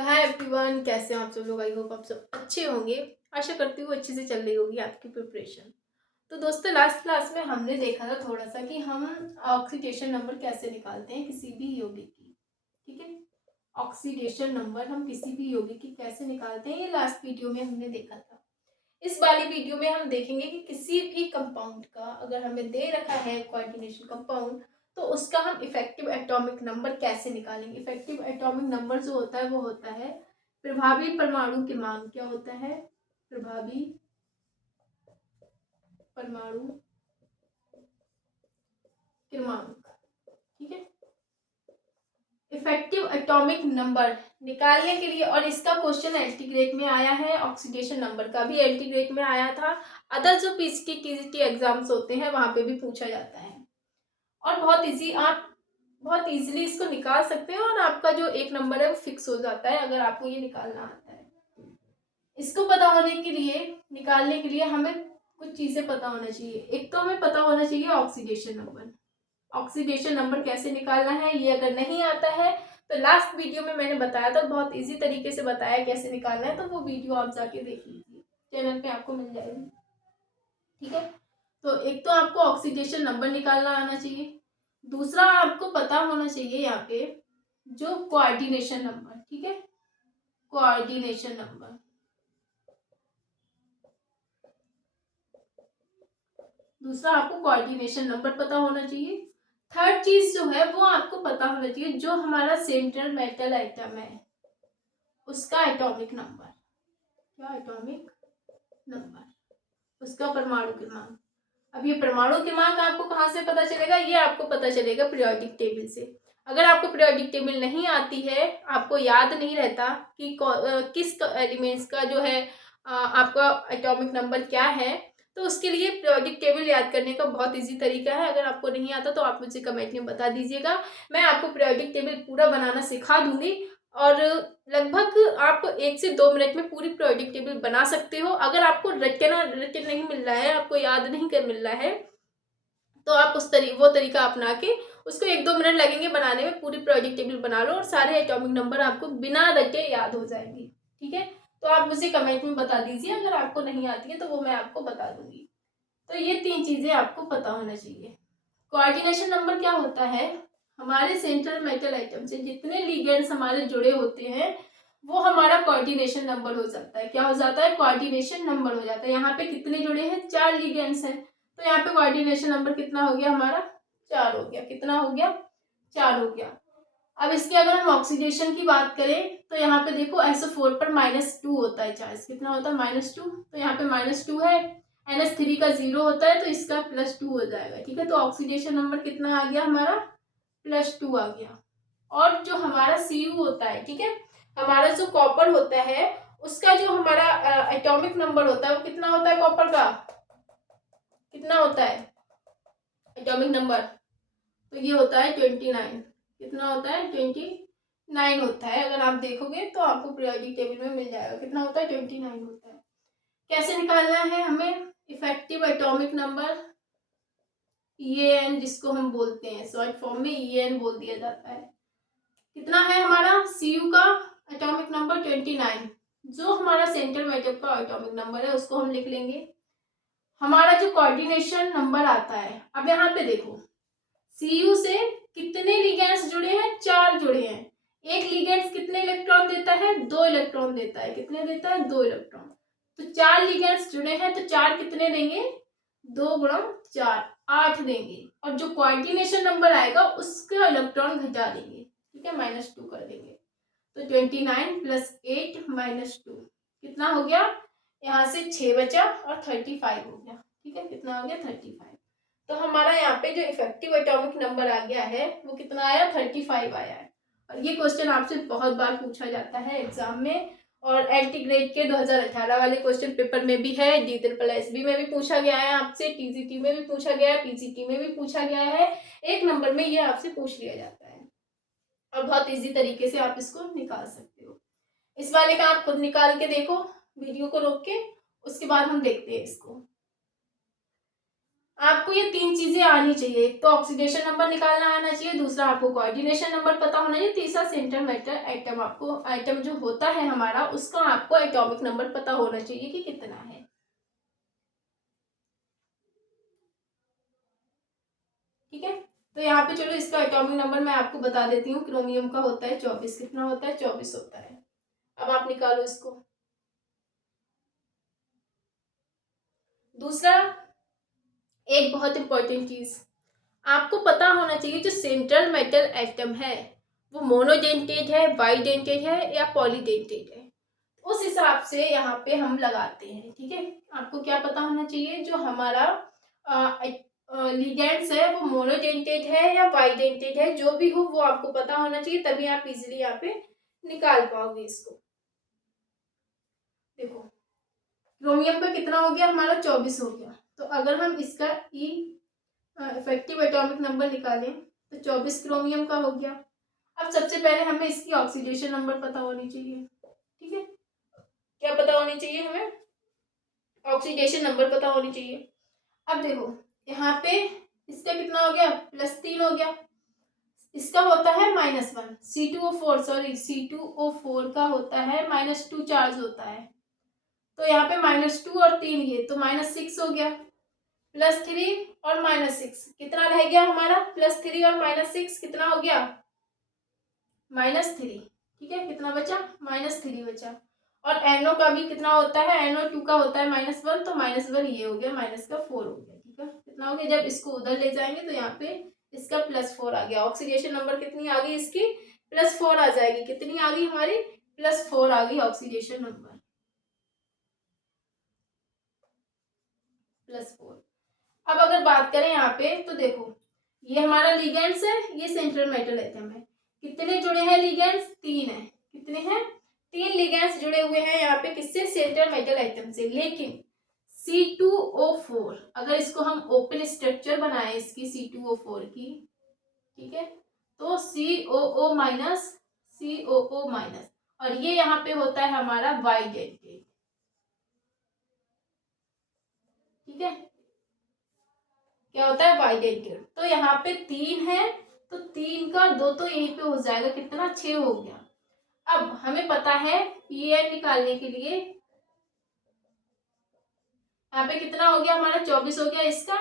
तो hi everyone, कैसे हैं आप सब लोग। आई होप आप सब अच्छे होंगे। आशा करती हूँ अच्छे से चल रही होगी आपकी प्रिपरेशन। तो दोस्तों, लास्ट क्लास में हमने देखा था थोड़ा सा कि हम ऑक्सीडेशन नंबर कैसे निकालते हैं किसी भी यौगिक की। ठीक है, ऑक्सीडेशन नंबर हम किसी भी यौगिक की कैसे निकालते हैं, ये लास्ट वीडियो में हमने देखा था। इस वाली वीडियो में हम देखेंगे कि किसी भी कंपाउंड का अगर हमें दे रखा है कोऑर्डिनेशन कंपाउंड, तो उसका हम इफेक्टिव एटॉमिक नंबर कैसे निकालेंगे। इफेक्टिव एटॉमिक नंबर जो होता है वो होता है प्रभावी परमाणु क्रमांक। क्या होता है? प्रभावी परमाणु क्रमांक। ठीक है, इफेक्टिव एटॉमिक नंबर निकालने के लिए, और इसका क्वेश्चन एलटी ग्रेड में आया है, ऑक्सीडेशन नंबर का भी एलटी ग्रेड में आया था। अदर जो पीसीटी टीजीटी एग्जाम्स होते हैं वहां पे भी पूछा जाता है, और बहुत इजी, आप बहुत इजीली इसको निकाल सकते हैं, और आपका जो एक नंबर है वो फिक्स हो जाता है अगर आपको ये निकालना आता है। इसको पता होने के लिए, निकालने के लिए हमें कुछ चीजें पता होना चाहिए। एक तो हमें पता होना चाहिए ऑक्सीडेशन नंबर। ऑक्सीडेशन नंबर कैसे निकालना है, ये अगर नहीं आता है तो लास्ट वीडियो में मैंने बताया था, बहुत इजी तरीके से बताया कैसे निकालना है, तो वो वीडियो आप जाके देख लीजिए, चैनल पे आपको मिल जाएगी। ठीक है, तो एक तो आपको ऑक्सीडेशन नंबर निकालना आना चाहिए। दूसरा आपको पता होना चाहिए यहाँ पे जो कोऑर्डिनेशन नंबर। ठीक है, कोऑर्डिनेशन नंबर। दूसरा आपको कोऑर्डिनेशन नंबर पता होना चाहिए। थर्ड चीज जो है वो आपको पता होना चाहिए जो हमारा सेंट्रल मेटल आइटम है उसका एटॉमिक नंबर। क्या एटॉमिक नंबर, उसका परमाणु क्रमांक। अब ये परमाणु क्रमांक आपको कहाँ से पता चलेगा? ये आपको पता चलेगा पीरियोडिक टेबल से। अगर आपको पीरियोडिक टेबल नहीं आती है, आपको याद नहीं रहता कि किस एलिमेंट्स का जो है आपका एटॉमिक नंबर क्या है, तो उसके लिए पीरियोडिक टेबल याद करने का बहुत इजी तरीका है। अगर आपको नहीं आता तो आप मुझे कमेंट में बता दीजिएगा, मैं आपको पीरियोडिक टेबल पूरा बनाना सिखा दूंगी, और लगभग आप 1 से 2 मिनट में पूरी पीरियोडिक टेबल बना सकते हो। अगर आपको रिटन नहीं मिल रहा है, आपको याद नहीं कर मिल रहा है, तो आप वो तरीका अपना के उसको 1-2 मिनट लगेंगे बनाने में, पूरी पीरियोडिक टेबल बना लो और सारे एटॉमिक नंबर आपको बिना रटे याद हो जाएंगे। ठीक है, तो आप मुझे कमेंट में बता दीजिए, अगर आपको नहीं आती है तो वो मैं आपको बता दूंगी। तो ये 3 चीजें आपको पता होना चाहिए। कोऑर्डिनेशन नंबर क्या होता है? हमारे सेंट्रल मेटल आइटम से जितने लिगेंड्स हमारे जुड़े होते हैं वो हमारा कोऑर्डिनेशन नंबर हो जाता है। क्या हो जाता है? कोऑर्डिनेशन नंबर हो जाता है। यहाँ पे कितने जुड़े हैं? 4 लिगेंड्स हैं, तो यहाँ पे कोऑर्डिनेशन नंबर कितना हो गया हमारा? 4 हो गया। कितना हो गया? 4 हो गया। अब इसके अगर हम ऑक्सीडेशन की बात करें तो यहाँ पे देखो SO4 पर -2 होता है चार्ज। कितना होता है? -2। तो यहाँ पे -2 है। NH3 का 0 होता है तो इसका +2 हो जाएगा। ठीक है, तो ऑक्सीडेशन नंबर कितना आ गया हमारा? +2 आ गया। और जो हमारा Cu होता है, ठीक है, हमारा जो कॉपर होता है उसका जो हमारा एटॉमिक नंबर होता है वो कितना होता है? कॉपर का कितना होता है एटॉमिक नंबर? तो ये होता है 29। कितना होता है? 29 होता है। अगर आप देखोगे तो आपको पीरियोडिक टेबल में मिल जाएगा। कितना होता है? 29 होता है। कैसे निकालना है हमें इफेक्टिव एटॉमिक नंबर? EAN जिसको हम बोलते हैं, शॉर्ट फॉर्म में EAN बोल दिया जाता है। कितना है हमारा Cu का एटॉमिक नंबर? 29। जो हमारा सेंट्रल मेटल का एटॉमिक नंबर है उसको हम लिख लेंगे। हमारा जो कोऑर्डिनेशन नंबर आता है, अब यहाँ पे देखो Cu से कितने लिगेंड्स जुड़े हैं? 4 जुड़े हैं। एक लिगेंड्स कितने इलेक्ट्रॉन देता है? 2 इलेक्ट्रॉन देता है। कितने देता है? 2 इलेक्ट्रॉन। तो 4 लिगेंड्स जुड़े हैं तो 4 कितने देंगे? 2 गुणा 4, 8 देंगे। और जो कोऑर्डिनेशन नंबर आएगा उसका इलेक्ट्रॉन घटा देंगे। ठीक है, -2 कर देंगे। तो 29 + 8 - 2 कितना हो गया? यहाँ से 6 बचा और 35 हो गया। ठीक है, कितना हो गया? 35। तो हमारा यहाँ पे जो इफेक्टिव एटॉमिक नंबर आ गया है वो कितना आया? 35 आया है। और ये क्वेश्चन आपसे बहुत बार पूछा जाता है एग्जाम में, और एलटी ग्रेड के 2018 वाले क्वेश्चन पेपर में भी है, DSSB में भी पूछा गया है आपसे, टीजीटी में भी पूछा गया है, पीजीटी में भी पूछा गया है। एक नंबर में ये आपसे पूछ लिया जाता है, और बहुत इजी तरीके से आप इसको निकाल सकते हो। इस वाले का आप खुद निकाल के देखो, वीडियो को रोक के, उसके बाद हम देखते हैं इसको। आपको ये 3 चीजें आनी चाहिए। एक तो ऑक्सीडेशन नंबर निकालना आना चाहिए, दूसरा आपको कोऑर्डिनेशन नंबर पता होना चाहिए, तीसरा सेंट्रल मेटल एटम, आपको एटम जो होता है हमारा उसका आपको एटॉमिक नंबर पता होना चाहिए कि कितना है। ठीक है, तो यहाँ पे चलो इसका एटॉमिक नंबर मैं आपको बता देती हूँ। क्रोमियम का होता है 24। कितना होता है? 24 होता है। अब आप निकालो इसको। दूसरा, एक बहुत इंपॉर्टेंट चीज आपको पता होना चाहिए, जो सेंट्रल मेटल एटम है वो मोनोडेंटेड है, बाइडेंटेड है या पॉलीडेंटेड है, उस हिसाब से यहाँ पे हम लगाते हैं। ठीक है, आपको क्या पता होना चाहिए, जो हमारा लिगेंड्स है वो मोनोडेंटेड है या बाइडेंटेड है, जो भी हो वो आपको पता होना चाहिए, तभी आप इजीली यहाँ पे निकाल पाओगे इसको। देखो क्रोमियम का कितना हो गया हमारा? 24 हो गया। तो अगर हम इसका इफेक्टिव एटॉमिक नंबर निकालें तो 24 क्रोमियम का हो गया। अब सबसे पहले हमें इसकी ऑक्सीडेशन नंबर पता होनी चाहिए। ठीक है, क्या पता होनी चाहिए हमें? ऑक्सीडेशन नंबर पता होनी चाहिए। अब देखो यहाँ पे इसका कितना हो गया? +3 हो गया। इसका होता है -1। C2O4 सॉरी C2O4 का होता है -2 चार्ज होता है, तो यहाँ पे -2 और 3 ये तो -6 हो गया। +3 और -6 कितना रह गया हमारा? +3 और -6 कितना हो गया? -3। ठीक है, कितना बचा? -3 बचा। और NO का भी कितना होता है? NO2 का होता है -1, तो -1 ये हो गया, माइनस का 4 हो गया। ठीक है, कितना हो गया? जब इसको उधर ले जाएंगे तो यहाँ पे इसका +4 आ गया। ऑक्सीडेशन नंबर कितनी आ गई इसकी? +4 आ जाएगी। कितनी आ गई हमारी? +4 आ गई ऑक्सीडेशन नंबर, +4। अब अगर बात करें यहाँ पे तो देखो ये हमारा लिगेंड्स है, ये सेंट्रल मेटल एटम है। कितने जुड़े हैं लिगेंड्स? 3 है। कितने हैं? 3 लिगेंड्स जुड़े हुए हैं यहाँ पे, किससे? सेंट्रल मेटल एटम से। लेकिन C2O4 अगर इसको हम ओपन स्ट्रक्चर बनाए इसकी C2O4 की, ठीक है, तो COO- और ये यहाँ पे होता है हमारा बाइडेंटेड। ठीक है, क्या होता है? बाइडेंटेड। तो यहाँ पे 3 है, तो 3 का 2 तो यहीं पे हो जाएगा, कितना? 6 हो गया। अब हमें पता है ये निकालने के लिए यहाँ पे कितना हो गया हमारा? 24 हो गया इसका।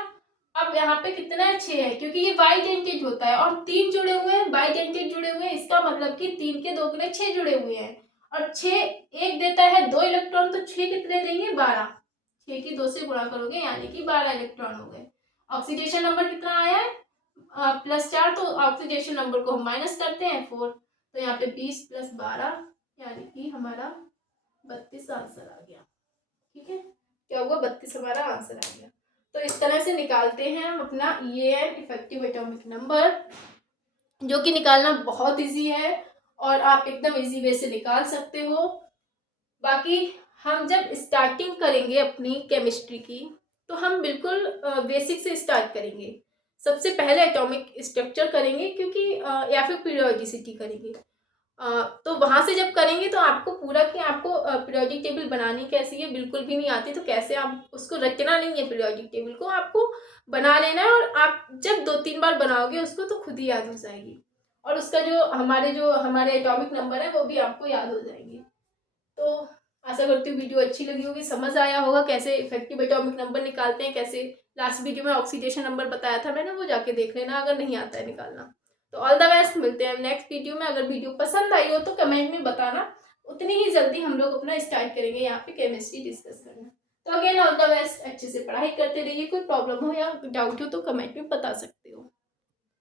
अब यहाँ पे कितना है? 6 है, क्योंकि ये बाइडेंटेड होता है और 3 जुड़े हुए हैं, बाइडेंटेड जुड़े हुए हैं, इसका मतलब कि 3 के 2 गुणे 6 जुड़े हुए हैं। और 6 एक देता है 2 इलेक्ट्रॉन, तो 6 कितने देंगे? 12। 6 की 2 से गुणा करोगे यानी कि 12 इलेक्ट्रॉन हो गए। ऑक्सीडेशन नंबर कितना आया है? +4, तो ऑक्सीडेशन नंबर को हम माइनस करते हैं 4, तो यहाँ पे 20 + 12 यानी कि हमारा 32 आंसर आ गया। ठीक है, क्या हुआ? 32 हमारा आंसर आ गया। तो इस तरह से निकालते हैं हम अपना EAN इफेक्टिव एटॉमिक नंबर, जो कि निकालना बहुत इजी है और आप एकदम इजी वे से निकाल सकते हो। बाकी हम जब स्टार्टिंग करेंगे अपनी केमिस्ट्री की, तो हम बिल्कुल बेसिक से स्टार्ट करेंगे। सबसे पहले एटॉमिक स्ट्रक्चर करेंगे, क्योंकि या फिर पीरियोडिसिटी करेंगे। तो वहां से जब करेंगे तो आपको पूरा कि आपको पीरियोडिक टेबल बनानी कैसी है बिल्कुल भी नहीं आती, तो कैसे आप उसको रटना नहीं है, पीरियोडिक टेबल को आपको बना लेना है, और आप जब 2-3 बार बनाओगे उसको तो खुद ही याद हो जाएगी, और उसका जो हमारे एटॉमिक नंबर है वो भी आपको याद हो जाएंगे। तो आशा करती हूँ वीडियो अच्छी लगी होगी, समझ आया होगा कैसे इफेक्टिव एटॉमिक नंबर निकालते हैं, कैसे। लास्ट वीडियो में ऑक्सीडेशन नंबर बताया था मैंने, वो जाके देख लेना अगर नहीं आता है निकालना। तो ऑल द बेस्ट, मिलते हैं नेक्स्ट वीडियो में। अगर वीडियो पसंद आई हो तो कमेंट में बताना, उतनी ही जल्दी हम लोग अपना स्टार्ट करेंगे यहाँ पे केमिस्ट्री डिस्कस करना। तो अगेन ऑल द बेस्ट, अच्छे से पढ़ाई करते रहिए। कोई प्रॉब्लम हो या डाउट हो तो कमेंट में बता सकते हो।